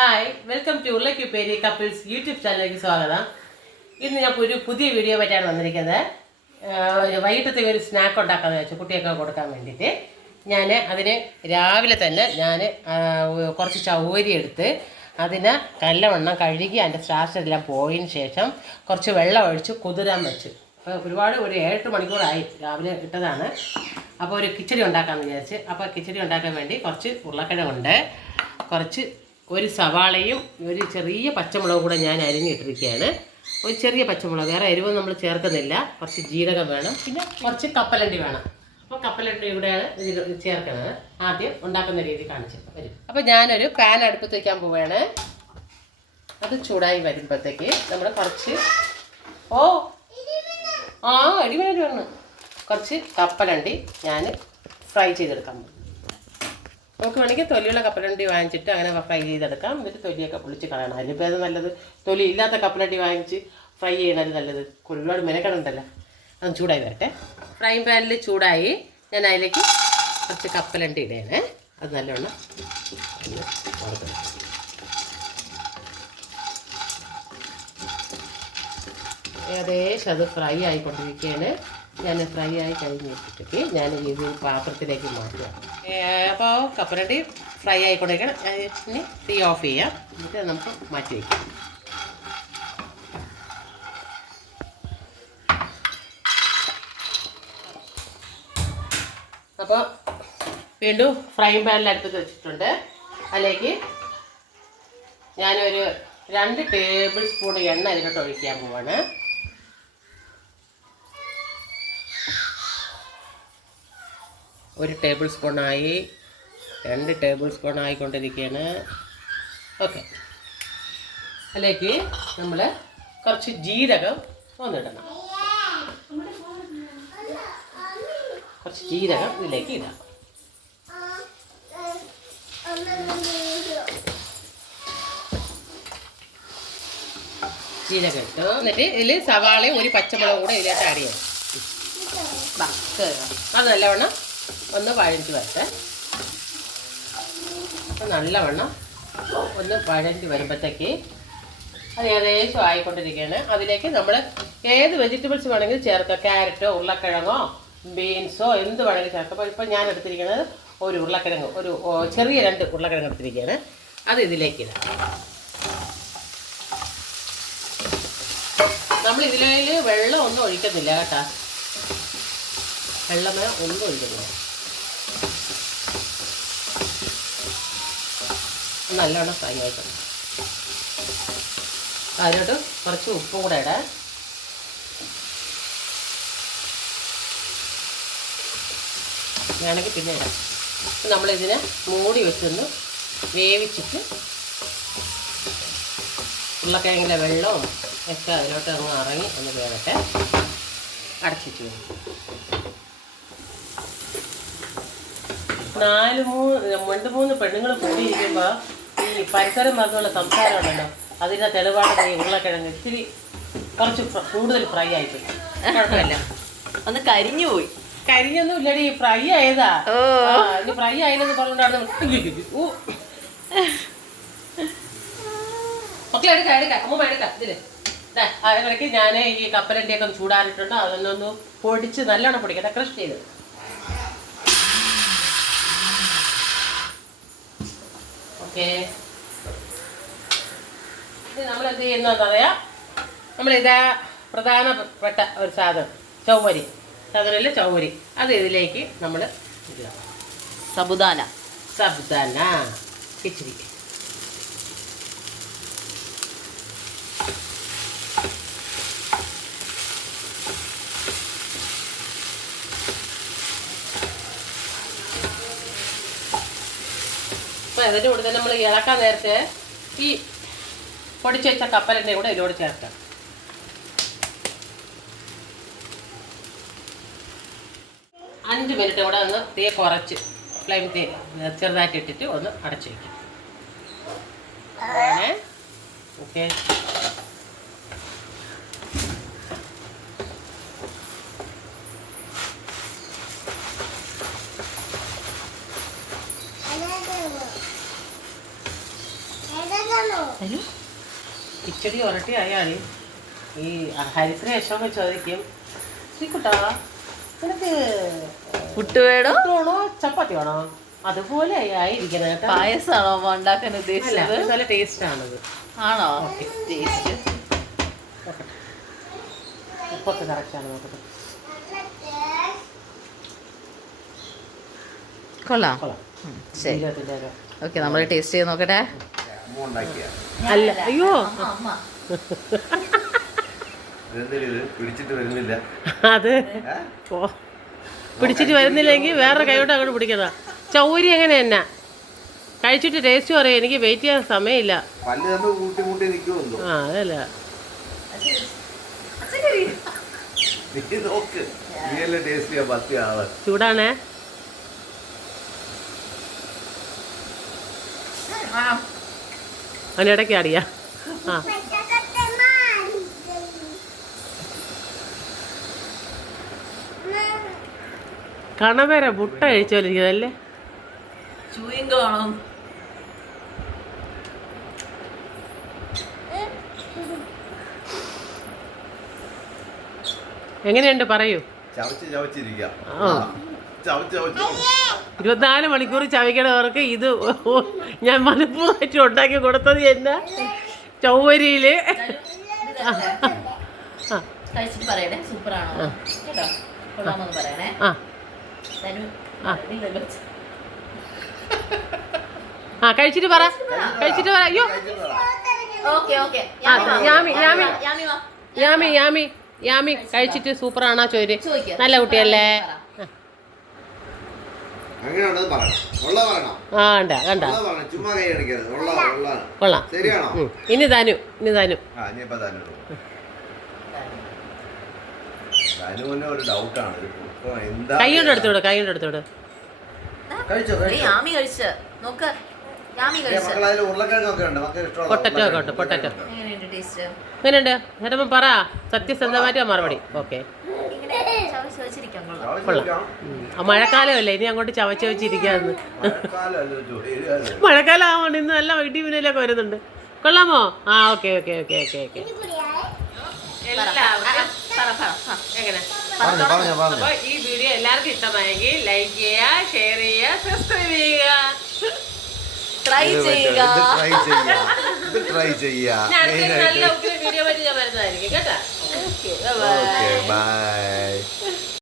Hi welcome to ഉള്ളക്ക് പേരി couples YouTube ചാനലിലേക്ക് സ്വാഗതം. ഇന്ന് ഞാൻ ഒരു പുതിയ വീഡിയോ പറ്റിയാണ് വന്നിരിക്കുന്നത്. വൈകിട്ടത്തേക്ക് ഒരു സ്നാക്ക് ഉണ്ടാക്കാമെന്ന് വെച്ചു കുട്ടിയൊക്കെ കൊടുക്കാൻ വേണ്ടിയിട്ട്. ഞാൻ അതിന് രാവിലെ തന്നെ ഞാൻ കുറച്ച് ചൗരി എടുത്ത് അതിന് കല്ലവണ്ണം കഴുകി അതിന്റെ സ്റ്റാർച്ച് എല്ലാം പോയതിന് ശേഷം കുറച്ച് വെള്ളം ഒഴിച്ച് കുതിരാൻ വെച്ചു. ഒരുപാട് ഒരു ഏഴെട്ട് മണിക്കൂറായി രാവിലെ ഇട്ടതാണ്. അപ്പോൾ ഒരു കിച്ചടി ഉണ്ടാക്കാമെന്ന് വിചാരിച്ച്. അപ്പോൾ കിച്ചടി ഉണ്ടാക്കാൻ വേണ്ടി കുറച്ച് ഉരുളക്കിഴങ്ങുണ്ട്. കുറച്ച് ഒരു സവാളയും ഒരു ചെറിയ പച്ചമുളകും കൂടെ ഞാൻ അരിഞ്ഞിട്ടിരിക്കുകയാണ്. ഒരു ചെറിയ പച്ചമുളക് വേറെ എരിവ് നമ്മൾ ചേർക്കുന്നില്ല. കുറച്ച് ജീരകം വേണം. പിന്നെ കുറച്ച് കപ്പലണ്ടി വേണം. അപ്പോൾ കപ്പലണ്ടി കൂടെയാണ് ചേർക്കുന്നത്. ആദ്യം ഉണ്ടാക്കുന്ന രീതി കാണിച്ചു വരും അപ്പോൾ ഞാനൊരു പാൻ അടുപ്പത്ത് വയ്ക്കാൻ പോവുകയാണ്. അത് ചൂടായി വരുമ്പോഴത്തേക്ക് നമ്മൾ കുറച്ച് ഓ ആ അടിപൊളി വേണം കുറച്ച് കപ്പലണ്ടി ഞാൻ ഫ്രൈ ചെയ്തെടുക്കാൻ പോകും നമുക്ക് വേണമെങ്കിൽ തൊലിയുള്ള കപ്പലണ്ടി വാങ്ങിച്ചിട്ട് അങ്ങനെ ഫ്രൈ ചെയ്തെടുക്കാം. എന്നിട്ട് തൊലിയൊക്കെ പൊളിച്ച് കളയണം. അതിലിപ്പോൾ അത് നല്ലത്? തൊലി ഇല്ലാത്ത കപ്പലണ്ടി വാങ്ങിച്ച് ഫ്രൈ ചെയ്യണത് നല്ലത്. ഒരുപാട് മെനക്കെടുണ്ടല്ലോ. അത് ചൂടായി വരട്ടെ. ഫ്രൈ പാനിൽ ചൂടായി ഞാൻ അതിലേക്ക് കുറച്ച് കപ്പലണ്ടി ഇടേണേ അത് നല്ലോണം. ഏകദേശം അത് ഫ്രൈ ആയിക്കൊണ്ടിരിക്കുകയാണ്. ഞാൻ ഫ്രൈ ആയി കഴിഞ്ഞിട്ട് ഞാൻ ഇത് പാത്രത്തിലേക്ക് മാറ്റുക. അപ്പോൾ കപ്പലണ്ടി ഫ്രൈ ആയിക്കൊണ്ടിരിക്കണം. ഇനി തീ ഓഫ് ചെയ്യാം. എന്നിട്ട് നമുക്ക് മാറ്റി വയ്ക്കാം അപ്പോൾ വീണ്ടും ഫ്രൈ പാനിൽ അടുപ്പത്ത് വെച്ചിട്ടുണ്ട്. അതിലേക്ക് ഞാനൊരു രണ്ട് ടേബിൾ സ്പൂൺ എണ്ണ അതിലോട്ട് ഒഴിക്കാൻ പോവാണ്. ഒരു ടേബിൾ സ്പൂണായി രണ്ട് ടേബിൾ സ്പൂൺ ആയിക്കൊണ്ടിരിക്കുകയാണ്. ഓക്കെ അതിലേക്ക് നമ്മൾ കുറച്ച് ജീരകം ഒന്നിടണം. കുറച്ച് ജീരകം ഇതിലേക്ക് ഇടാം. ജീരകം ഇട്ടു എന്നിട്ട് ഇതിൽ സവാളയും ഒരു പച്ചമുളകും കൂടെ ഇതിലേക്ക് ആഡ് ചെയ്യാം. അത് നല്ലവണ്ണം ഒന്ന് വഴഞ്ഞ് വരട്ടെ. അപ്പം നല്ലവണ്ണം ഒന്ന് വഴഞ്ഞ് വരുമ്പോഴത്തേക്ക് അത് ഏകദേശം ആയിക്കൊണ്ടിരിക്കുകയാണ്. അതിലേക്ക് നമ്മൾ ഏത് വെജിറ്റബിൾസ് വേണമെങ്കിലും ചേർക്കാം. ക്യാരറ്റോ ഉരുളക്കിഴങ്ങോ ബീൻസോ എന്ത് വേണമെങ്കിലും ചേർക്കാം. അപ്പോൾ ഇപ്പം ഞാൻ എടുത്തിരിക്കുന്നത് ഒരു ഉരുളക്കിഴങ്ങ് ഒരു ചെറിയ രണ്ട് ഉരുളക്കിഴങ്ങ് എടുത്തിരിക്കുകയാണ്. അത് ഇതിലേക്ക് ഇടാം. നമ്മൾ ഇതിലേക്ക് വെള്ളം ഒന്നും ഒഴിക്കുന്നില്ല കേട്ടാ. വെള്ളമേ ഒന്നും ഒഴിക്കുന്നില്ല നല്ലോണം ഫ്രൈ ആയിട്ടുണ്ട്. അതിലോട്ട് കുറച്ച് ഉപ്പും കൂടെ ഇടാം. വേണമെങ്കിൽ പിന്നെ ഇടാം. നമ്മളിതിനെ മൂടി വെച്ചൊന്ന് വേവിച്ചിട്ട് ഉരുളക്കിഴങ്ങിലെ വെള്ളവും ഒക്കെ അതിലോട്ട് അങ്ങ് ഇറങ്ങി ഒന്ന് വേവട്ടെ. അടച്ചിട്ട് വരും. നാല് മൂന്ന് രണ്ട് മൂന്ന് പെണ്ണുങ്ങൾ കൂടിയിരിക്കുമ്പോൾ ഈ പരിസരം മറന്നുള്ള സംസാരമുണ്ടല്ലോ. അതിന്റെ തെളിവാണ് ഈ ഉരുളക്കിഴങ്ങ് ഇത്തിരി കുറച്ച് കൂടുതൽ ഫ്രൈ ആയിപ്പോയി. കുഴപ്പമില്ല. ഒന്ന് കരിഞ്ഞു പോയി. കരിഞ്ഞൊന്നും ഇല്ലടി ഫ്രൈ ആയതാ. ഇനി ഫ്രൈ ആയതെന്ന് പറഞ്ഞുകൊണ്ടാണ് മക്കളെ എടുക്കാം എടുക്കാം. അമ്മ എടുക്കാം ഇതിൽ. ദേ, അതിനിടയ്ക്ക് ഞാൻ ഈ കപ്പലണ്ടിയൊക്കെ ഒന്ന് ചൂടാറിയിട്ടുണ്ട് അതൊന്നൊന്ന് പൊടിച്ച് നല്ലോണം പൊടിക്കട്ടെ ക്രഷ് ചെയ്ത്. ഓക്കെ. ഇത് നമ്മൾ എന്ത് ചെയ്യുന്നതെന്ന് പറയാം. നമ്മളിതാ പ്രധാനപ്പെട്ട ഒരു സാധനം ചൗവരി. സാധനമല്ല ചൗവരി. അത് ഇതിലേക്ക് നമ്മൾ സബുദാന സബുദാന. സബ്ദാന. ഇച്ചിരി. അപ്പോൾ അതിന്റെ കൂടെ തന്നെ നമ്മൾ ഇളക്കാൻ നേരത്തെ ഈ പൊടിച്ച് വെച്ച കപ്പലിന്റെ കൂടെ ഇതിനോട് ചേർക്കാം. അഞ്ച് മിനിറ്റ് കൂടെ ഒന്ന് തീ കുറച്ച് ഫ്ലെയിം തീ ചെറുതായിട്ട് ഇട്ടിട്ട് ഒന്ന് അടച്ചു വയ്ക്കും ഓക്കെ കിച്ചടി ഉരട്ടി അയാളി ഈ ഹരിശ്രീ യശോക ചോദിക്കും ശ്രീക്കുട്ടാ നിനക്ക് പുട്ട് വേണോ? ചപ്പാത്തി വേണോ? അതുപോലെ ആയിരിക്കണം കേട്ടോ. പായസാണോ അമ്മ ഉണ്ടാക്കാൻ ഉദ്ദേശിച്ചത്? നല്ല ടേസ്റ്റ് ആണത്. ആണോ? ടേസ്റ്റ് ഉപ്പൊക്കെ കറക്റ്റാണ് നോക്കട്ടെ. കൊള്ളാം. കൊള്ളാം. ശരി. ഓക്കെ നമ്മൾ ടേസ്റ്റ് ചെയ്ത് നോക്കട്ടെ. അല്ല. അയ്യോ. ഇതെന്തിന് പിടിച്ചിട്ട് വരുന്നില്ല? അത്? ഓ. പിടിച്ചിട്ട് വരുന്നില്ലെങ്കിൽ വേറെ കൈയോട്ട് അങ്ങോട്ട് പിടിക്കതാ ചൗരി എങ്ങനെ എന്നാ? കഴിച്ചിട്ട് ടേസ്റ്റ് പറയാം. എനിക്ക് വെയിറ്റ് ചെയ്യാൻ സമയമില്ല. ആ അതല്ല. ചൂടാണേ. അതിനിടയ്ക്ക് അടിയാ ആ. കണവര മുട്ട കഴിച്ചോലിരിക്കുന്നതല്ലേ എങ്ങനെയുണ്ട് പറയൂ? ചവച്ച് ചവച്ചിരിക്കാം. ആ. ഇരുപത്തിനാല് മണിക്കൂർ ചവയ്ക്കണവർക്ക് ഇത് ഞാൻ മനഃപൂർവമായിട്ട് ഉണ്ടാക്കി കൊടുത്തത് എന്നാ? ചൗവരിയിൽ. ആ. കഴിച്ചിട്ട് പറ. കഴിച്ചിട്ട് പറ. അയ്യോ. യാമി, യാമി. യാമി യാമി. യാമി കഴിച്ചിട്ട് സൂപ്പറാണോ ചോര്? നല്ല കുട്ടിയല്ലേ? ആ കണ്ട കണ്ട. ഉള്ള പറയണം. ചുമ്മാ കൈ കാണിക്കരുത് ഉള്ള ഉള്ള. കൊള്ളാം. ശരിയാണോ? ഇനി തനു ഇനി തനു കൈ കൊണ്ട് എടുത്തോട് കൈ കൊണ്ട് എടുത്തോട് പൊട്ടറ്റോ ഒക്കെ ഉണ്ട്, ഉരുളക്കിഴങ്ങ് പൊട്ടറ്റോ. എങ്ങനെയുണ്ട് പറ. സത്യസന്ധമായിട്ട് മറുപടി. ഓക്കെ. ഇങ്ങനെ കൊള്ളാം. ആ മഴക്കാലമല്ലേ? ഇനി അങ്ങോട്ട് ചവച്ച വെച്ചിരിക്കാന്ന്. മഴക്കാലം ആവണം ഇന്ന് നല്ല ഇടി മിന്നലൊക്കെ വരുന്നുണ്ട്. കൊള്ളാമോ? ആ okay okay okay okay okay. പറ ആ, ആ, പറ പറ. ആ. എങ്ങനെ? പറഞ്ഞോ പറഞ്ഞോ. പറഞ്ഞോ അപ്പൊ ഈ വീഡിയോ എല്ലാവർക്കും ഇഷ്ടമായെങ്കിൽ ലൈക്ക് ചെയ്യുക ഷെയർ ചെയ്യുക സബ്സ്ക്രൈബ് ചെയ്യുക. ട്രൈ ചെയ്യുക. ട്രൈ ചെയ്യുക. ട്രൈ ചെയ്യാ ഞാൻ നല്ല വീഡിയോ പറ്റി ഞാൻ വരുന്നതായിരിക്കും. കേട്ടോ? ബൈ